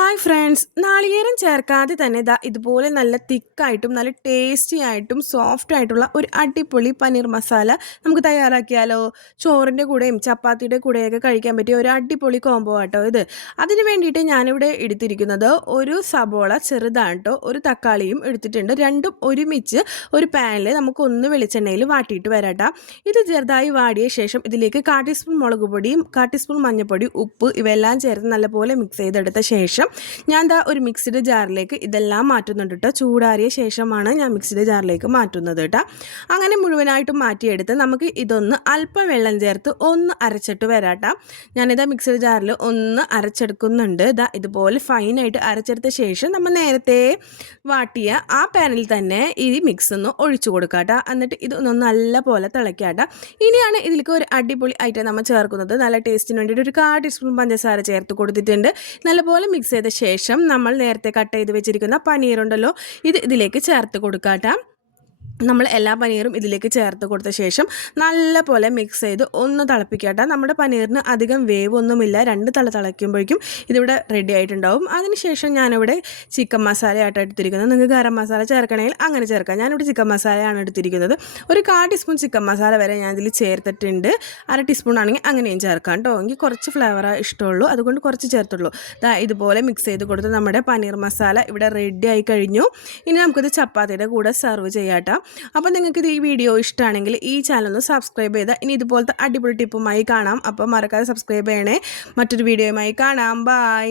Hi friends, നാളികേരം ചേർക്കാതെ തന്നെ ഇതുപോലെ നല്ല തിക്കായിട്ടും നല്ല ടേസ്റ്റി ആയിട്ടും സോഫ്റ്റ് ആയിട്ടുള്ള ഒരു അടിപൊളി പനീർ മസാല നമുക്ക് തയ്യാറാക്കിയാലോ. ചോറിൻ്റെ കൂടെയും ചപ്പാത്തിയുടെ കൂടെയൊക്കെ കഴിക്കാൻ പറ്റിയ ഒരു അടിപൊളി കോംബോ ആട്ടോ ഇത്. അതിന് വേണ്ടിയിട്ട് ഞാനിവിടെ എടുത്തിരിക്കുന്നത് ഒരു സബോള ചെറുതാട്ടോ, ഒരു തക്കാളിയും എടുത്തിട്ടുണ്ട്. രണ്ടും ഒരുമിച്ച് ഒരു പാനിൽ നമുക്കൊന്ന് വെളിച്ചെണ്ണയിൽ വാട്ടിയിട്ട് വരാട്ടോ. ഇത് ചെറുതായി വാടിയ ശേഷം ഇതിലേക്ക് 1/4 ടീസ്പൂൺ മുളക് പൊടിയും 1/4 ടീസ്പൂൺ മഞ്ഞൾപ്പൊടി, ഉപ്പ് ഇവയെല്ലാം ചേർത്ത് നല്ലപോലെ മിക്സ് ചെയ്തെടുത്ത ശേഷം ഞാൻ ഒരു മിക്സിയുടെ ജാറിലേക്ക് ഇതെല്ലാം മാറ്റുന്നുണ്ട് കേട്ടോ. ചൂടാറിയ ശേഷമാണ് ഞാൻ മിക്സിയുടെ ജാറിലേക്ക് മാറ്റുന്നത് കേട്ടോ. അങ്ങനെ മുഴുവനായിട്ടും മാറ്റിയെടുത്ത് നമുക്ക് ഇതൊന്ന് അല്പം വെള്ളം ചേർത്ത് ഒന്ന് അരച്ചിട്ട് വരാട്ടോ. ഞാനിതാ മിക്സിയുടെ ജാറിൽ ഒന്ന് അരച്ചെടുക്കുന്നുണ്ട്. ഇതുപോലെ ഫൈനായിട്ട് അരച്ചെടുത്ത ശേഷം നമ്മൾ നേരത്തെ വാട്ടിയ ആ പാനിൽ തന്നെ ഈ മിക്സ് ഒന്ന് ഒഴിച്ചു കൊടുക്കാട്ടോ. എന്നിട്ട് ഇതൊന്ന് നല്ല പോലെ തിളയ്ക്കാട്ടോ. ഇനിയാണ് ഇതിലേക്ക് ഒരു അടിപൊളി ഐറ്റം നമ്മൾ ചേർക്കുന്നത്. നല്ല ടേസ്റ്റിന് വേണ്ടിയിട്ട് ഒരു 1/4 ടീസ്പൂൺ പഞ്ചസാര ചേർത്ത് കൊടുത്തിട്ടുണ്ട്. നല്ലപോലെ മിക്സ് ചെയ്ത ശേഷം നമ്മൾ നേരത്തെ കട്ട് ചെയ്ത് വെച്ചിരിക്കുന്ന പനീറുണ്ടല്ലോ, ഇതിലേക്ക് ചേർത്ത് കൊടുക്കാട്ടോ. നമ്മൾ എല്ലാ പനീറും ഇതിലേക്ക് ചേർത്ത് കൊടുത്ത ശേഷം നല്ല പോലെ മിക്സ് ചെയ്ത് ഒന്ന് തിളപ്പിക്കട്ടെ. നമ്മുടെ പനീറിന് അധികം വേവൊന്നുമില്ല, 2 തിളയ്ക്കുമ്പോഴേക്കും ഇതിവിടെ റെഡി ആയിട്ടുണ്ടാവും. അതിനുശേഷം ഞാനിവിടെ ചിക്കൻ മസാലയായിട്ട് എടുത്തിരിക്കുന്നത്. നിങ്ങൾക്ക് ഗരം മസാല ചേർക്കണമെങ്കിൽ അങ്ങനെ ചേർക്കാം. ഞാനിവിടെ ചിക്കൻ മസാലയാണ് എടുത്തിരിക്കുന്നത്. ഒരു 1/4 ടീസ്പൂൺ ചിക്കൻ മസാല വരെ ഞാൻ ഇതിൽ ചേർത്തിട്ടുണ്ട്. 1/2 ടീസ്പൂൺ ആണെങ്കിൽ അങ്ങനെയും ചേർക്കാം കേട്ടോ. എനിക്ക് കുറച്ച് ഫ്ലേവറേ ഇഷ്ടമുള്ളൂ, അതുകൊണ്ട് കുറച്ച് ചേർത്തുള്ളൂ. ഇതുപോലെ മിക്സ് ചെയ്ത് കൊടുത്ത് നമ്മുടെ പനീർ മസാല ഇവിടെ റെഡി ആയി കഴിഞ്ഞു. ഇനി നമുക്കിത് ചപ്പാത്തിയുടെ കൂടെ സെർവ് ചെയ്യാട്ടോ. അപ്പോൾ നിങ്ങൾക്ക് ഈ വീഡിയോ ഇഷ്ടമാണെങ്കിൽ ഈ ചാനൽ ഒന്ന് സബ്സ്ക്രൈബ് ചെയ്താൽ ഇനി ഇതുപോലത്തെ അടിപൊളി ടിപ്പുമായി കാണാം. അപ്പോൾ മറക്കാതെ സബ്സ്ക്രൈബ് ചെയ്യണേ. മറ്റൊരു വീഡിയോയുമായി കാണാം. ബൈ.